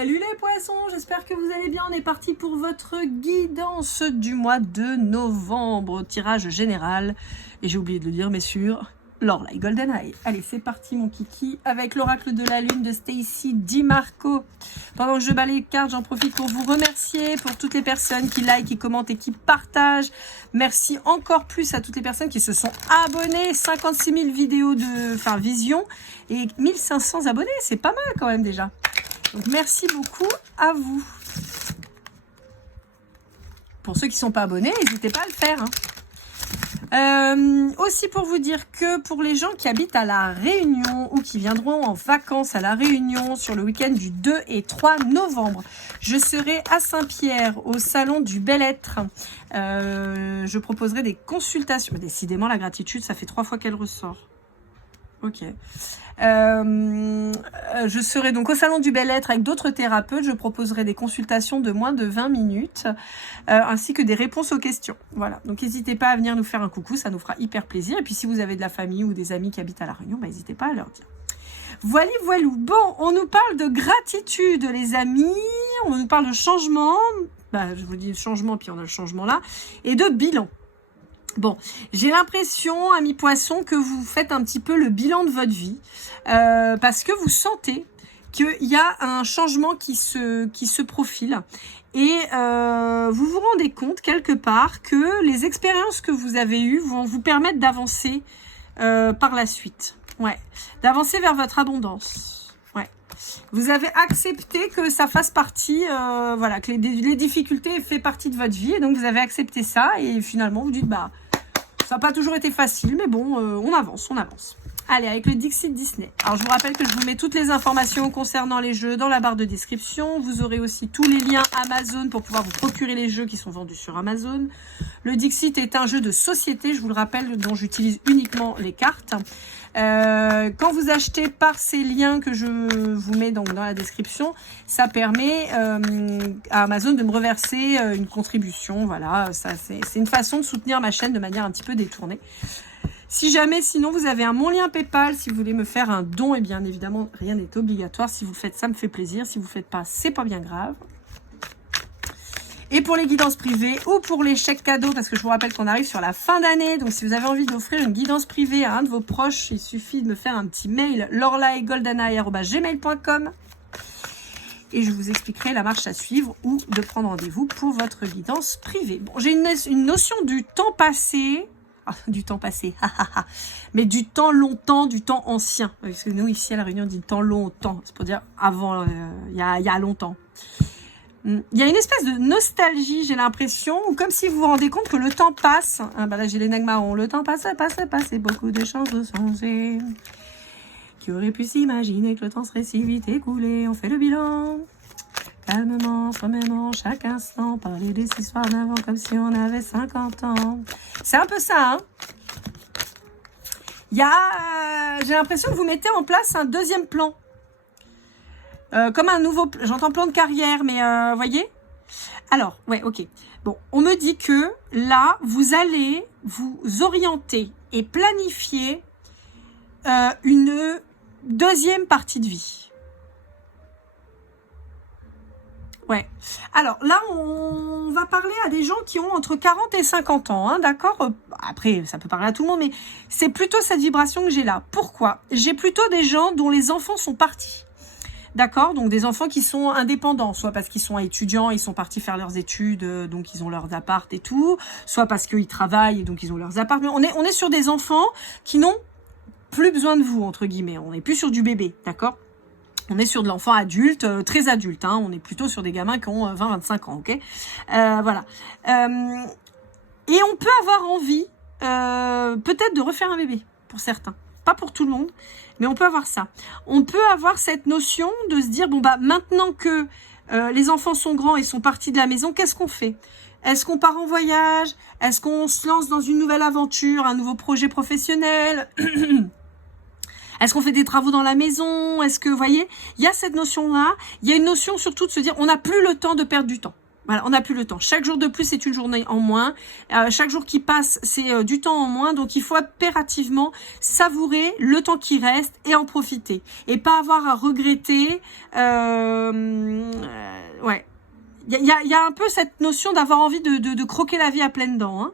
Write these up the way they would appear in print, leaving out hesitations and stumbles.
Salut les poissons, j'espère que vous allez bien. On est parti pour votre guidance du mois de novembre, tirage général. Et j'ai oublié de le dire, mais sur Lorelai GoldenEye. Allez, c'est parti mon kiki, avec l'oracle de la lune de Stacy DiMarco. Pendant que je balaye les cartes, j'en profite pour vous remercier pour toutes les personnes qui like, qui commentent et qui partagent. Merci encore plus à toutes les personnes qui se sont abonnées. 56 000 vidéos de vision et 1500 abonnés, c'est pas mal quand même déjà. Donc merci beaucoup à vous. Pour ceux qui ne sont pas abonnés, n'hésitez pas à le faire. Aussi pour vous dire que pour les gens qui habitent à La Réunion ou qui viendront en vacances à La Réunion sur le week-end du 2 et 3 novembre, je serai à Saint-Pierre au salon du Bel-Être. Je proposerai des consultations. Décidément, la gratitude, ça fait 3 fois qu'elle ressort. Ok. Je serai donc au salon du Bel-Être avec d'autres thérapeutes. Je proposerai des consultations de moins de 20 minutes ainsi que des réponses aux questions. Voilà, donc n'hésitez pas à venir nous faire un coucou, ça nous fera hyper plaisir. Et puis si vous avez de la famille ou des amis qui habitent à La Réunion, n'hésitez pas à leur dire. Voilà, voilou. Bon, on nous parle de gratitude, les amis. On nous parle de changement. Je vous dis le changement, puis on a le changement là. Et de bilan. Bon, j'ai l'impression, amis poissons, que vous faites un petit peu le bilan de votre vie parce que vous sentez qu'il y a un changement qui se profile et vous vous rendez compte quelque part que les expériences que vous avez eues vont vous permettre d'avancer par la suite. Ouais, d'avancer vers votre abondance. Ouais. Vous avez accepté que ça fasse partie, que les difficultés fait partie de votre vie et donc vous avez accepté ça et finalement vous dites ça n'a pas toujours été facile, mais bon, on avance. Allez, avec le Dixit Disney. Alors, je vous rappelle que je vous mets toutes les informations concernant les jeux dans la barre de description. Vous aurez aussi tous les liens Amazon pour pouvoir vous procurer les jeux qui sont vendus sur Amazon. Le Dixit est un jeu de société, je vous le rappelle, dont j'utilise uniquement les cartes. Quand vous achetez par ces liens que je vous mets donc dans la description, ça permet à Amazon de me reverser une contribution. Voilà, ça c'est une façon de soutenir ma chaîne de manière un petit peu détournée. Si jamais, sinon, vous avez mon lien PayPal, si vous voulez me faire un don, et bien évidemment, rien n'est obligatoire. Si vous le faites, ça me fait plaisir. Si vous ne le faites pas, c'est pas bien grave. Et pour les guidances privées ou pour les chèques cadeaux, parce que je vous rappelle qu'on arrive sur la fin d'année, donc si vous avez envie d'offrir une guidance privée à un de vos proches, il suffit de me faire un petit mail lorelaigoldeneye@gmail.com et je vous expliquerai la marche à suivre ou de prendre rendez-vous pour votre guidance privée. Bon, j'ai une notion du temps passé, du temps passé, mais du temps longtemps, du temps ancien, parce que nous ici à La Réunion on dit temps longtemps, c'est pour dire avant, il y a longtemps. Il y a une espèce de nostalgie, j'ai l'impression, ou comme si vous vous rendez compte que le temps passe. Là, j'ai les Nagmarons. Le temps passe, beaucoup de choses de changer. Qui aurait pu s'imaginer que le temps serait si vite écoulé? On fait le bilan. Calmement, sommairement, chaque instant. Parler des histoires d'avant comme si on avait 50 ans. C'est un peu ça, j'ai l'impression que vous mettez en place un deuxième plan. Comme un nouveau, j'entends plan de carrière, mais voyez. Alors, ouais, ok. Bon, on me dit que là, vous allez vous orienter et planifier une deuxième partie de vie. Ouais. Alors là, on va parler à des gens qui ont entre 40 et 50 ans, d'accord? Après, ça peut parler à tout le monde, mais c'est plutôt cette vibration que j'ai là. Pourquoi? J'ai plutôt des gens dont les enfants sont partis. D'accord, donc des enfants qui sont indépendants, soit parce qu'ils sont étudiants, ils sont partis faire leurs études, donc ils ont leurs apparts et tout, soit parce qu'ils travaillent, donc ils ont leurs apparts. Mais on est sur des enfants qui n'ont plus besoin de vous, entre guillemets. On n'est plus sur du bébé, d'accord? On est sur de l'enfant adulte, très adulte. On est plutôt sur des gamins qui ont 20-25 ans, ok? Voilà. Et on peut avoir envie, peut-être de refaire un bébé, pour certains. Pas pour tout le monde, mais on peut avoir ça. On peut avoir cette notion de se dire, maintenant que les enfants sont grands et sont partis de la maison, qu'est-ce qu'on fait? Est-ce qu'on part en voyage? Est-ce qu'on se lance dans une nouvelle aventure, un nouveau projet professionnel? Est-ce qu'on fait des travaux dans la maison? Est-ce que, vous voyez, il y a cette notion-là. Il y a une notion surtout de se dire, on n'a plus le temps de perdre du temps. Voilà, on n'a plus le temps. Chaque jour de plus, c'est une journée en moins. Chaque jour qui passe, c'est du temps en moins. Donc, il faut impérativement savourer le temps qui reste et en profiter. Et pas avoir à regretter. Ouais. Il y a un peu cette notion d'avoir envie de croquer la vie à pleines dents. Hein.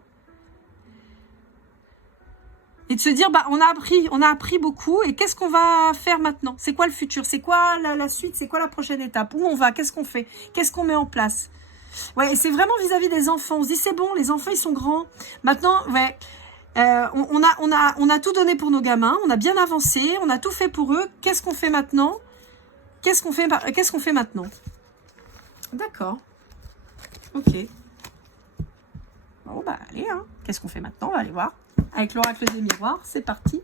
Et de se dire, bah, on a appris beaucoup. Et qu'est-ce qu'on va faire maintenant? C'est quoi le futur? C'est quoi la suite? C'est quoi la prochaine étape? Où on va? Qu'est-ce qu'on fait? Qu'est-ce qu'on met en place? Ouais, et c'est vraiment vis-à-vis des enfants. On se dit, c'est bon, les enfants, ils sont grands. Maintenant, ouais, on a tout donné pour nos gamins. On a bien avancé. On a tout fait pour eux. Qu'est-ce qu'on fait maintenant? Qu'est-ce qu'on fait maintenant? D'accord. Ok. Bon, bah, allez, hein. Qu'est-ce qu'on fait maintenant? On va aller voir. Avec l'oracle des miroirs, c'est parti.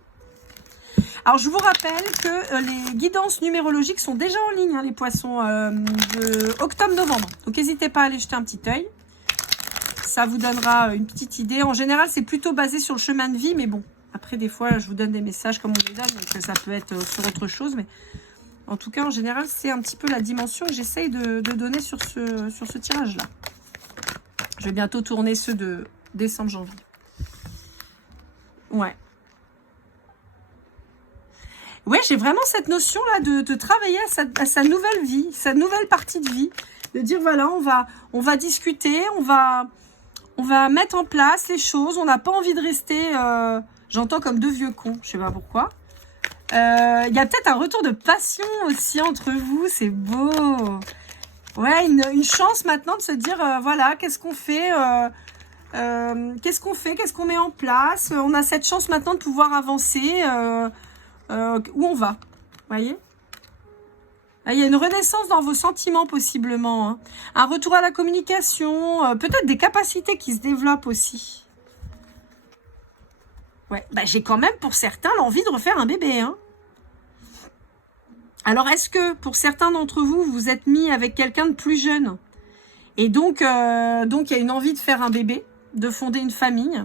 Alors, je vous rappelle que les guidances numérologiques sont déjà en ligne, hein, les poissons, de octobre-novembre. Donc, n'hésitez pas à aller jeter un petit œil. Ça vous donnera une petite idée. En général, c'est plutôt basé sur le chemin de vie, mais bon. Après, des fois, je vous donne des messages comme on les donne, donc ça peut être sur autre chose. Mais en tout cas, en général, c'est un petit peu la dimension que j'essaye de donner sur ce tirage-là. Je vais bientôt tourner ceux de décembre-janvier. Ouais. Ouais, j'ai vraiment cette notion-là de travailler à sa nouvelle vie, sa nouvelle partie de vie. De dire, voilà, on va discuter, on va mettre en place les choses. On n'a pas envie de rester, j'entends comme deux vieux cons, je sais pas pourquoi. Il y a peut-être un retour de passion aussi entre vous, c'est beau. Ouais, une chance maintenant de se dire, voilà, qu'est-ce qu'on fait qu'est-ce qu'on met en place. On a cette chance maintenant de pouvoir avancer. Où on va, vous voyez? Il y a une renaissance dans vos sentiments possiblement, hein. Un retour à la communication, peut-être des capacités qui se développent aussi. Ouais, bah, j'ai quand même pour certains l'envie de refaire un bébé, hein. Alors est-ce que pour certains d'entre vous, vous êtes mis avec quelqu'un de plus jeune et donc il y a une envie de faire un bébé, de fonder une famille?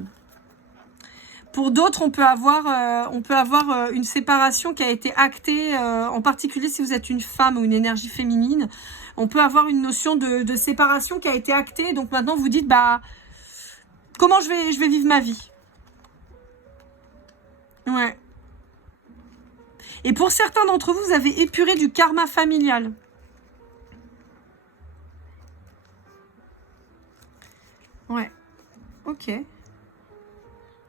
Pour d'autres, on peut avoir une séparation qui a été actée, en particulier si vous êtes une femme ou une énergie féminine. On peut avoir une notion de séparation qui a été actée. Donc maintenant, vous dites, bah, comment je vais vivre ma vie? Ouais. Et pour certains d'entre vous, vous avez épuré du karma familial. Ouais. Ok.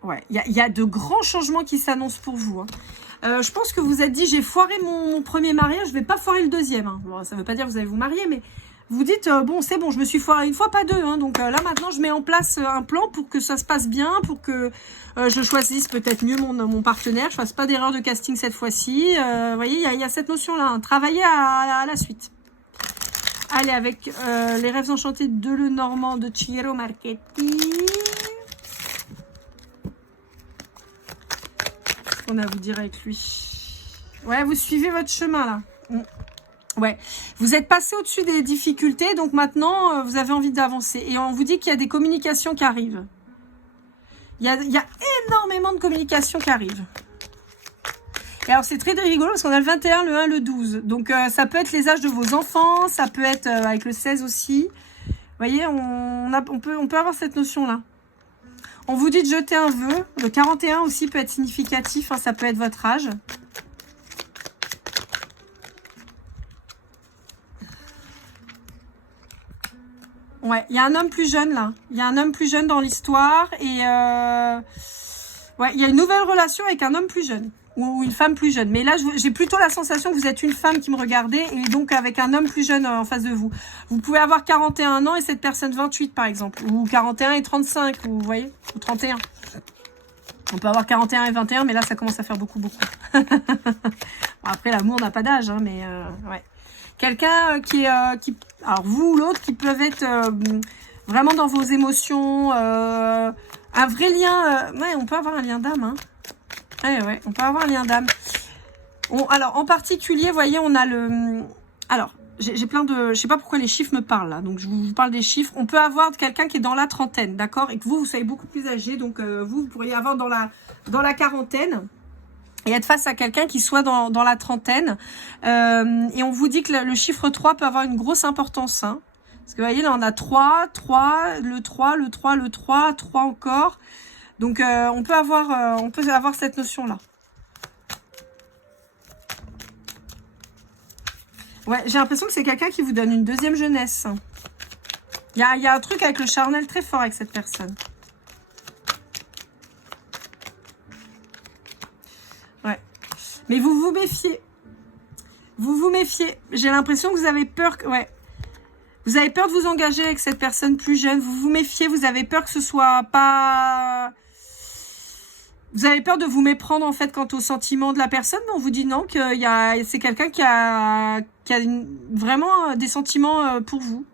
Ouais, il y a de grands changements qui s'annoncent pour vous. Hein. Je pense que vous êtes dit, j'ai foiré mon premier mariage, je vais pas foirer le deuxième. Hein. Bon, ça veut pas dire que vous allez vous marier, mais vous dites, bon, c'est bon, je me suis foiré une fois, pas deux. Hein. Donc là, maintenant, je mets en place un plan pour que ça se passe bien, pour que je choisisse peut-être mieux mon partenaire, je fasse pas d'erreur de casting cette fois-ci. Vous voyez, il y a cette notion-là, hein. Travailler à la suite. Allez, avec les rêves enchantés de Lenormand de Ciro Marchetti. On a à vous dire avec lui. Ouais, vous suivez votre chemin là. Ouais, vous êtes passé au-dessus des difficultés, donc maintenant vous avez envie d'avancer. Et on vous dit qu'il y a des communications qui arrivent. Il y a énormément de communications qui arrivent. Et alors c'est très rigolo parce qu'on a le 21, le 1, le 12. Donc ça peut être les âges de vos enfants, ça peut être avec le 16 aussi. Vous voyez, on peut avoir cette notion là. On vous dit de jeter un vœu. Le 41 aussi peut être significatif. Hein, ça peut être votre âge. Ouais, il y a un homme plus jeune là. Il y a un homme plus jeune dans l'histoire. Et ouais, il y a une nouvelle relation avec un homme plus jeune. Ou une femme plus jeune. Mais là, j'ai plutôt la sensation que vous êtes une femme qui me regardez. Et donc avec un homme plus jeune en face de vous. Vous pouvez avoir 41 ans et cette personne 28 par exemple. Ou 41 et 35, vous voyez. Ou 31. On peut avoir 41 et 21, mais là ça commence à faire beaucoup. Bon, après l'amour n'a pas d'âge, hein, mais ouais. Quelqu'un qui alors vous ou l'autre, qui peuvent être vraiment dans vos émotions. Un vrai lien. Ouais, on peut avoir un lien d'âme, hein. Ouais, on peut avoir un lien d'âme. Alors, en particulier, vous voyez, on a le... Alors, j'ai plein de... Je sais pas pourquoi les chiffres me parlent, là. Donc, je vous parle des chiffres. On peut avoir quelqu'un qui est dans la trentaine, d'accord? Et que vous soyez beaucoup plus âgé. Donc, vous pourriez avoir dans la quarantaine. Et être face à quelqu'un qui soit dans la trentaine. Et on vous dit que le chiffre 3 peut avoir une grosse importance, hein. Parce que vous voyez, là, on a 3, 3, le 3, le 3, le 3, 3 encore. Donc, on peut avoir cette notion-là. Ouais, j'ai l'impression que c'est quelqu'un qui vous donne une deuxième jeunesse. Il y a un truc avec le charnel très fort avec cette personne. Ouais. Mais vous vous méfiez. Vous vous méfiez. J'ai l'impression que vous avez peur. Ouais. Vous avez peur de vous engager avec cette personne plus jeune. Vous vous méfiez. Vous avez peur que ce soit pas... Vous avez peur de vous méprendre en fait quant aux sentiments de la personne, mais on vous dit non, que c'est quelqu'un qui a vraiment des sentiments pour vous.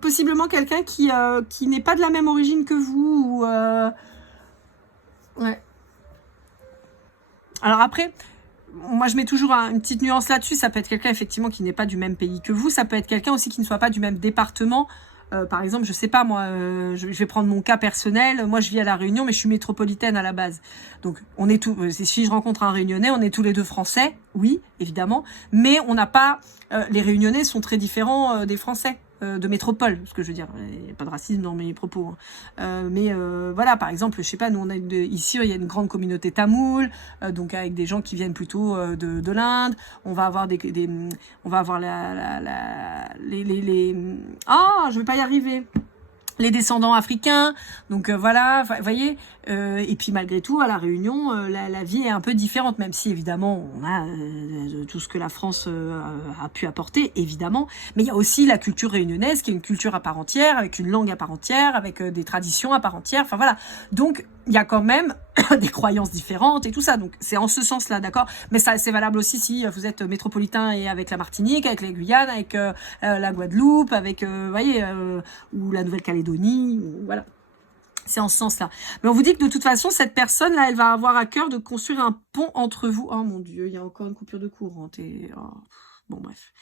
Possiblement quelqu'un qui n'est pas de la même origine que vous. Ou, ouais. Alors après, moi je mets toujours une petite nuance là-dessus. Ça peut être quelqu'un effectivement qui n'est pas du même pays que vous. Ça peut être quelqu'un aussi qui ne soit pas du même département. Par exemple, je sais pas moi, je vais prendre mon cas personnel. Moi, je vis à La Réunion, mais je suis métropolitaine à la base. Donc, on est si je rencontre un Réunionnais, on est tous les deux français, oui, évidemment. Mais on n'a pas. Les Réunionnais sont très différents des Français de métropole, ce que je veux dire. Il n'y a pas de racisme dans mes propos. Hein. Mais voilà, par exemple, je sais pas, nous on a ici il y a une grande communauté tamoule, donc avec des gens qui viennent plutôt de l'Inde. On va avoir on va avoir je vais pas y arriver. Les descendants africains, donc voilà, vous voyez, et puis malgré tout, à La Réunion, la vie est un peu différente, même si évidemment, on a tout ce que la France a pu apporter, évidemment, mais il y a aussi la culture réunionnaise, qui est une culture à part entière, avec une langue à part entière, avec des traditions à part entière, enfin voilà, donc il y a quand même des croyances différentes et tout ça, donc c'est en ce sens-là, d'accord, mais ça c'est valable aussi si vous êtes métropolitain et avec la Martinique, avec les Guyanes, avec la Guadeloupe, avec, vous voyez, ou la Nouvelle-Calédonie, voilà. C'est en ce sens-là. Mais on vous dit que de toute façon, cette personne-là, elle va avoir à cœur de construire un pont entre vous. Oh mon Dieu, il y a encore une coupure de courant. Bon, bref.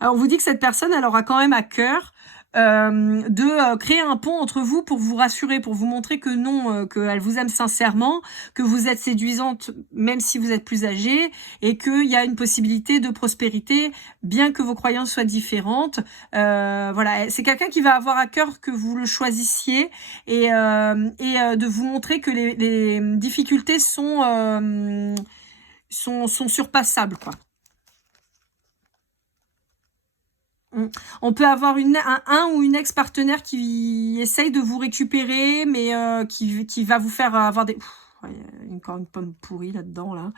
Alors, on vous dit que cette personne, elle aura quand même à cœur de créer un pont entre vous pour vous rassurer, pour vous montrer que non, qu'elle vous aime sincèrement, que vous êtes séduisante même si vous êtes plus âgée et qu'il y a une possibilité de prospérité bien que vos croyances soient différentes. Voilà, c'est quelqu'un qui va avoir à cœur que vous le choisissiez et de vous montrer que les difficultés sont surpassables, quoi. On peut avoir un ou une ex-partenaire qui essaye de vous récupérer, mais qui va vous faire avoir des... Il y a encore une pomme pourrie là-dedans, là.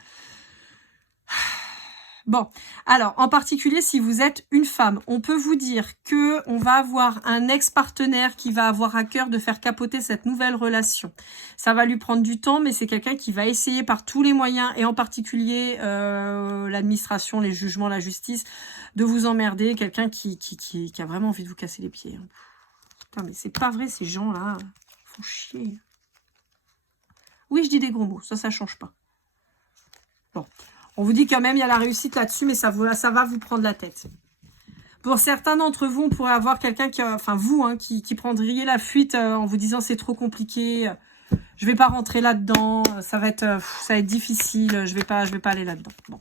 Bon, alors, en particulier, si vous êtes une femme, on peut vous dire que on va avoir un ex-partenaire qui va avoir à cœur de faire capoter cette nouvelle relation. Ça va lui prendre du temps, mais c'est quelqu'un qui va essayer par tous les moyens, et en particulier l'administration, les jugements, la justice, de vous emmerder. Quelqu'un qui a vraiment envie de vous casser les pieds. Putain, mais c'est pas vrai, ces gens-là. Ils font chier. Oui, je dis des gros mots, ça change pas. Bon. On vous dit quand même, il y a la réussite là-dessus, mais ça va vous prendre la tête. Pour certains d'entre vous, on pourrait avoir quelqu'un qui prendriez la fuite en vous disant c'est trop compliqué, je vais pas rentrer là-dedans, ça va être difficile, je vais pas aller là-dedans. Bon.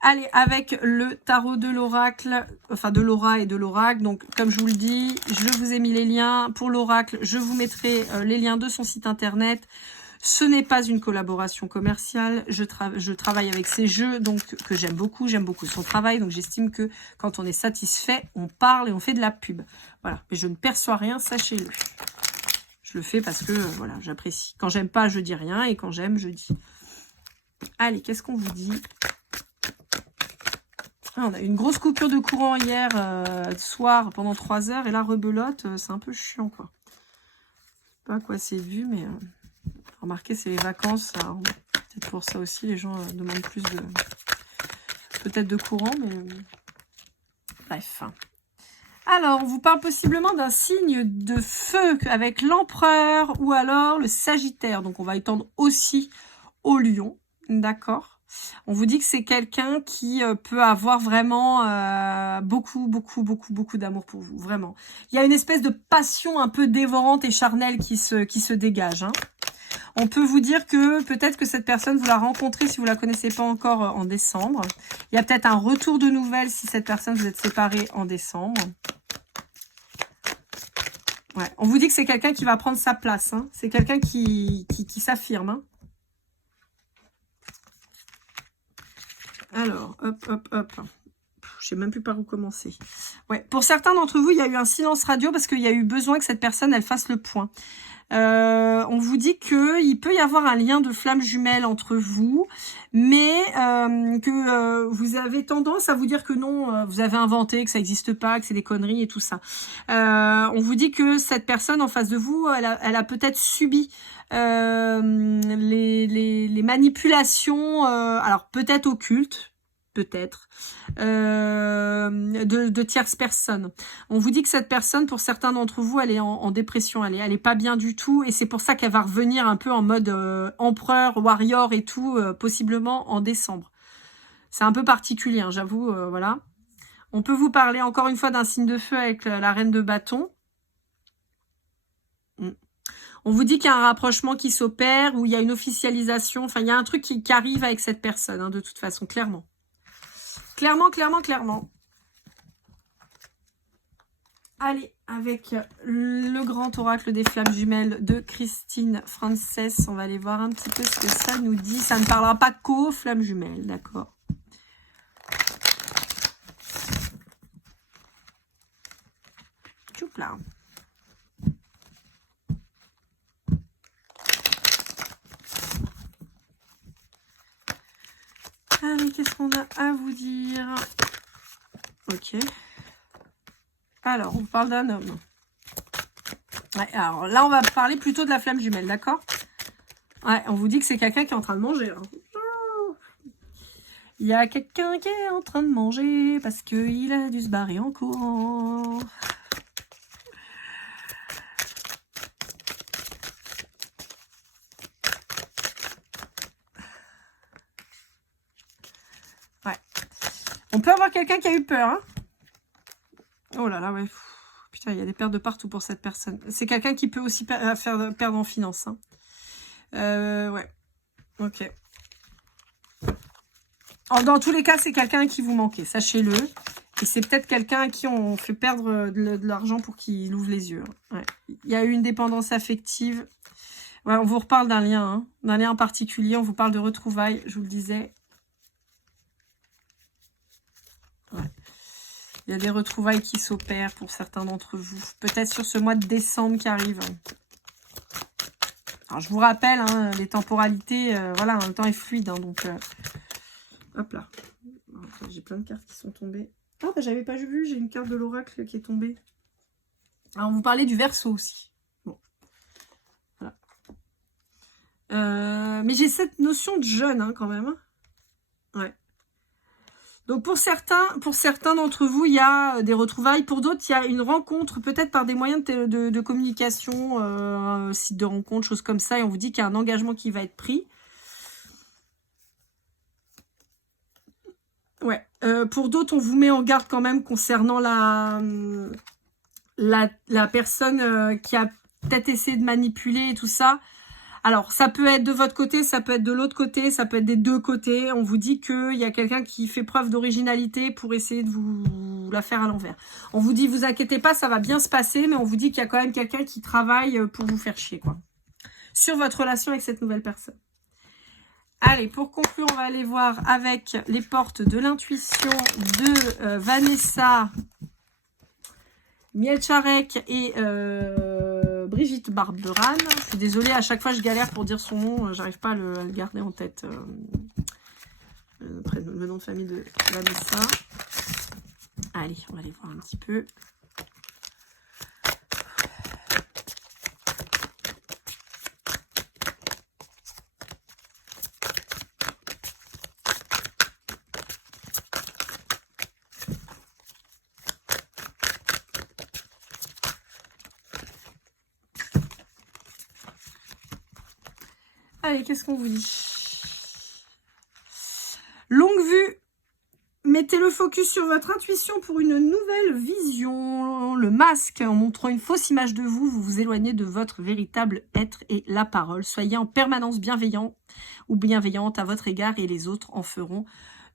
Allez, avec le tarot de l'oracle, enfin de l'aura et de l'oracle. Donc, comme je vous le dis, je vous ai mis les liens. Pour l'oracle, je vous mettrai les liens de son site internet. Ce n'est pas une collaboration commerciale, je travaille avec ces jeux, donc que j'aime beaucoup son travail, donc j'estime que quand on est satisfait, on parle et on fait de la pub. Voilà, mais je ne perçois rien, sachez-le. Je le fais parce que, voilà, j'apprécie. Quand j'aime pas, je dis rien, et quand j'aime, je dis. Allez, qu'est-ce qu'on vous dit? On a eu une grosse coupure de courant hier soir pendant 3 heures, et là, rebelote, c'est un peu chiant, quoi. Je sais pas à quoi c'est vu, mais... Remarquez, c'est les vacances, peut-être pour ça aussi, les gens demandent plus de... peut-être de courant, mais... Bref. Alors, on vous parle possiblement d'un signe de feu avec l'empereur ou alors le sagittaire. Donc, on va étendre aussi au lion, d'accord? On vous dit que c'est quelqu'un qui peut avoir vraiment beaucoup d'amour pour vous, vraiment. Il y a une espèce de passion un peu dévorante et charnelle qui se dégage, hein. On peut vous dire que peut-être que cette personne, vous la rencontrez si vous la connaissez pas encore en décembre. Il y a peut-être un retour de nouvelles si cette personne, vous êtes séparés en décembre. Ouais. On vous dit que c'est quelqu'un qui va prendre sa place. Hein. C'est quelqu'un qui s'affirme. Hein. Alors, hop, hop, hop. Je sais même plus par où commencer. Ouais. Pour certains d'entre vous, il y a eu un silence radio parce qu'il y a eu besoin que cette personne, elle fasse le point. On vous dit qu'il peut y avoir un lien de flamme jumelle entre vous, mais que vous avez tendance à vous dire que non, vous avez inventé, que ça n'existe pas, que c'est des conneries et tout ça. On vous dit que cette personne en face de vous, elle a peut-être subi les manipulations, alors peut-être occultes, peut-être, de tierces personnes. On vous dit que cette personne, pour certains d'entre vous, elle est en dépression, elle est pas bien du tout, et c'est pour ça qu'elle va revenir un peu en mode empereur, warrior et tout, possiblement en décembre. C'est un peu particulier, hein, j'avoue, voilà. On peut vous parler encore une fois d'un signe de feu avec la reine de bâton. On vous dit qu'il y a un rapprochement qui s'opère, ou il y a une officialisation, enfin il y a un truc qui arrive avec cette personne, hein, de toute façon, clairement. Clairement, clairement, clairement. Allez, avec le grand oracle des flammes jumelles de Christine Frances, on va aller voir un petit peu ce que ça nous dit. Ça ne parlera pas qu'aux flammes jumelles, d'accord. Tchoupla. Allez, qu'est-ce qu'on a à vous dire? Ok. Alors, on parle d'un homme. Ouais, alors là, on va parler plutôt de la flamme jumelle, d'accord? Ouais, on vous dit que c'est quelqu'un qui est en train de manger. Hein. Il y a quelqu'un qui est en train de manger parce qu'il a dû se barrer en courant. Ouais. On peut avoir quelqu'un qui a eu peur, hein? Oh là là, ouais. Putain, il y a des pertes de partout pour cette personne. C'est quelqu'un qui peut aussi faire perdre en finance. Hein. Ouais. Ok. Alors, dans tous les cas, c'est quelqu'un qui vous manquait, sachez-le. Et c'est peut-être quelqu'un à qui on fait perdre de l'argent pour qu'il ouvre les yeux. Ouais. Il y a eu une dépendance affective. Ouais, on vous reparle d'un lien, hein, d'un lien en particulier. On vous parle de retrouvailles, je vous le disais. Ouais. Il y a des retrouvailles qui s'opèrent pour certains d'entre vous. Peut-être sur ce mois de décembre qui arrive. Alors, je vous rappelle, hein, les temporalités, voilà, le temps est fluide. Hein, donc, hop là. J'ai plein de cartes qui sont tombées. Ah, bah, j'avais pas vu, j'ai une carte de l'oracle qui est tombée. Alors, on vous parlait du Verseau aussi. Bon. Voilà. Mais j'ai cette notion de jeune, hein, quand même. Ouais. Donc pour certains d'entre vous, il y a des retrouvailles. Pour d'autres, il y a une rencontre, peut-être par des moyens de communication, site de rencontre, choses comme ça. Et on vous dit qu'il y a un engagement qui va être pris. Ouais. Pour d'autres, on vous met en garde quand même concernant la personne qui a peut-être essayé de manipuler et tout ça. Alors, ça peut être de votre côté, ça peut être de l'autre côté, ça peut être des deux côtés. On vous dit qu'il y a quelqu'un qui fait preuve d'originalité pour essayer de vous la faire à l'envers. On vous dit, vous inquiétez pas, ça va bien se passer, mais on vous dit qu'il y a quand même quelqu'un qui travaille pour vous faire chier, quoi. Sur votre relation avec cette nouvelle personne. Allez, pour conclure, on va aller voir avec les portes de l'intuition de Vanessa Mielcharek et Brigitte Barberan. Je suis désolée, à chaque fois je galère pour dire son nom, j'arrive pas à le garder en tête. Le nom de famille de Vanessa. Allez, on va aller voir un petit peu. Allez, qu'est-ce qu'on vous dit? Longue vue, Mettez le focus sur votre intuition pour une nouvelle vision. Le masque, en montrant une fausse image de vous, vous vous éloignez de votre véritable être et la parole. Soyez en permanence bienveillant ou bienveillante à votre égard et les autres en feront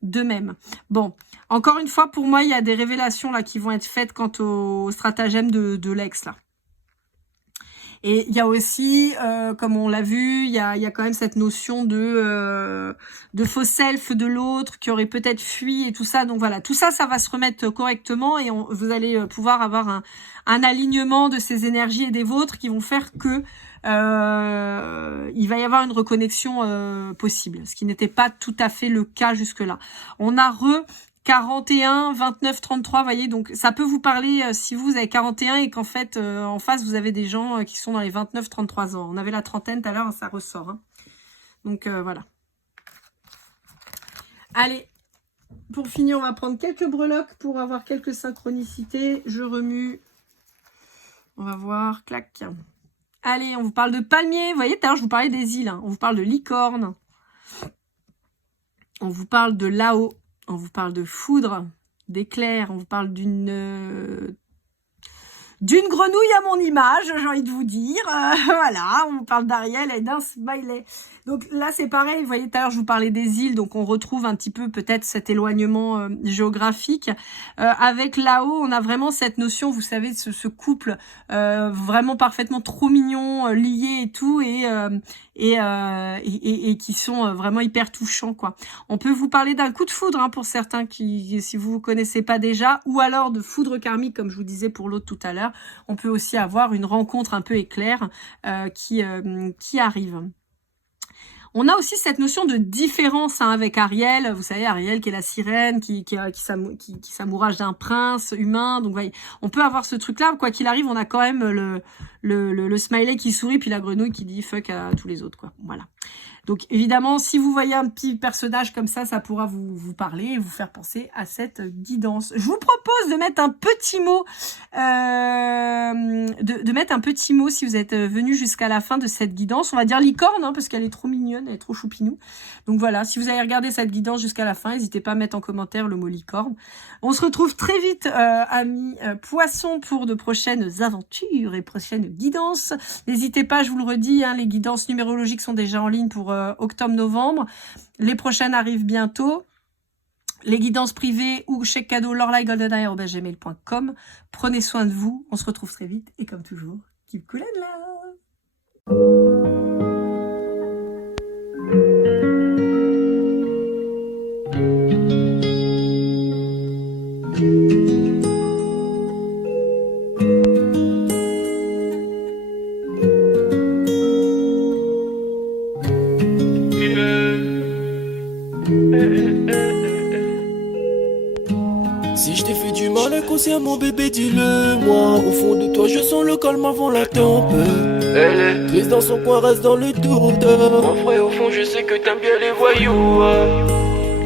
de même. Bon, encore une fois, pour moi, il y a des révélations là qui vont être faites quant au stratagème de l'ex là. Et il y a aussi, comme on l'a vu, il y a quand même cette notion de faux self de l'autre qui aurait peut-être fui et tout ça. Donc voilà, tout ça, ça va se remettre correctement et vous allez pouvoir avoir un alignement de ces énergies et des vôtres qui vont faire que il va y avoir une reconnexion possible, ce qui n'était pas tout à fait le cas jusque-là. On a 41, 29, 33, voyez, donc ça peut vous parler si vous avez 41 et qu'en fait, en face, vous avez des gens qui sont dans les 29, 33 ans. On avait la trentaine tout à l'heure, ça ressort. Hein. Donc, voilà. Allez, pour finir, on va prendre quelques breloques pour avoir quelques synchronicités. Je remue. On va voir, clac. Allez, on vous parle de palmier. Vous voyez, tout à l'heure, je vous parlais des îles. Hein. On vous parle de licorne. On vous parle de là-haut. On vous parle de foudre, d'éclair, on vous parle d'une grenouille à mon image, j'ai envie de vous dire. Voilà, on vous parle d'Ariel et d'un smiley. Donc là, c'est pareil, vous voyez, tout à l'heure, je vous parlais des îles, donc on retrouve un petit peu peut-être cet éloignement géographique. Avec là-haut, on a vraiment cette notion, vous savez, ce couple vraiment parfaitement trop mignon, lié et tout, et qui sont vraiment hyper touchants, quoi. On peut vous parler d'un coup de foudre, hein, pour certains qui, si vous ne connaissez pas déjà, ou alors de foudre karmique, comme je vous disais pour l'autre tout à l'heure. On peut aussi avoir une rencontre un peu éclair qui arrive. On a aussi cette notion de différence, hein, avec Ariel. Vous savez, Ariel qui est la sirène, qui s'amourage d'un prince humain. Donc, voyez, on peut avoir ce truc-là. Quoi qu'il arrive, on a quand même le smiley qui sourit, puis la grenouille qui dit fuck à tous les autres, quoi. Voilà. Donc, évidemment, si vous voyez un petit personnage comme ça pourra vous parler et vous faire penser à cette guidance. Je vous propose de mettre un petit mot, de mettre un petit mot si vous êtes venu jusqu'à la fin de cette guidance. On va dire licorne, hein, parce qu'elle est trop mignonne, elle est trop choupinou. Donc voilà, si vous avez regardé cette guidance jusqu'à la fin, n'hésitez pas à mettre en commentaire le mot licorne. On se retrouve très vite, amis poissons, pour de prochaines aventures et prochaines guidances. N'hésitez pas, je vous le redis, hein, les guidances numérologiques sont déjà en ligne pour octobre-novembre. Les prochaines arrivent bientôt. Les guidances privées ou chèque cadeau lorelai.goldeneye@gmail.com. Prenez soin de vous. On se retrouve très vite. Et comme toujours, keep cool and love. Si je t'ai fait du mal inconsciemment, bébé, dis-le moi. Au fond de toi, je sens le calme avant la tempête. Elle est triste dans son coin, reste dans le doute. Mon frère, au fond, je sais que t'aimes bien les voyous.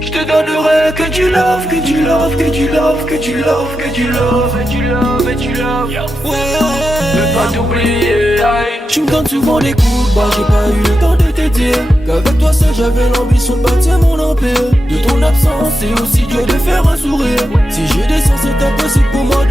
Je te donnerai que du love, que du love, que du love, que du love, que du love, et du love, et du love. Ouais, ne pas t'oublier. Tu me donnes souvent des coups de barre, j'ai pas eu le temps de te dire qu'avec toi seul j'avais l'ambition de bâtir mon empire. De ton absence, c'est aussi dur de faire un sourire. Si j'ai des sens, c'est impossible pour moi de